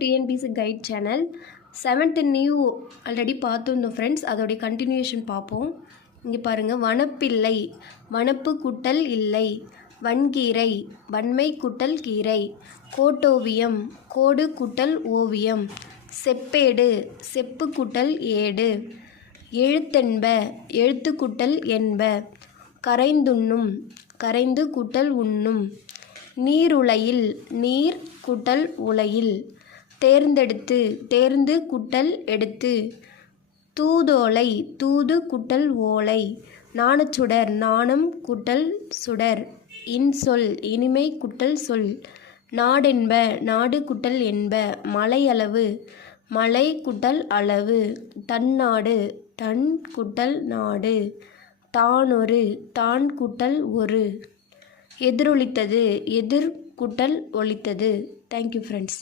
TNPSC guide channel 7th new already பார்த்துருந்தோம் friends. அதோடைய continuation பார்ப்போம். இங்கே பாருங்கள், வனப்பில்லை வனப்பு குட்டல் இல்லை, வன்கீரை வன்மை குட்டல் கீரை, கோட்டோவியம் கோடு குட்டல் ஓவியம், செப்பேடு செப்பு குட்டல் ஏடு, எழுத்தென்ப எழுத்து குட்டல் என்ப, கரைந்துண்ணும் கரைந்து குட்டல் உண்ணும், நீருலையில் நீர் குட்டல் உலையில், தேர்ந்தெடுத்து தேர்ந்து குட்டல் எடுத்து, தூதோலை தூது குட்டல் ஓலை, நாணச்சுடர் நாணம் குட்டல் சுடர், இன்சொல் இனிமை குட்டல் சொல், நாடென்ப நாடு குட்டல் என்ப, மலையளவு மலை குட்டல் அளவு, தன்னாடு தன் குட்டல் நாடு, தானொரு தான் குட்டல் ஒரு, எதிரொலித்தது எதிர் குட்டல் ஒலித்தது. Thank you friends.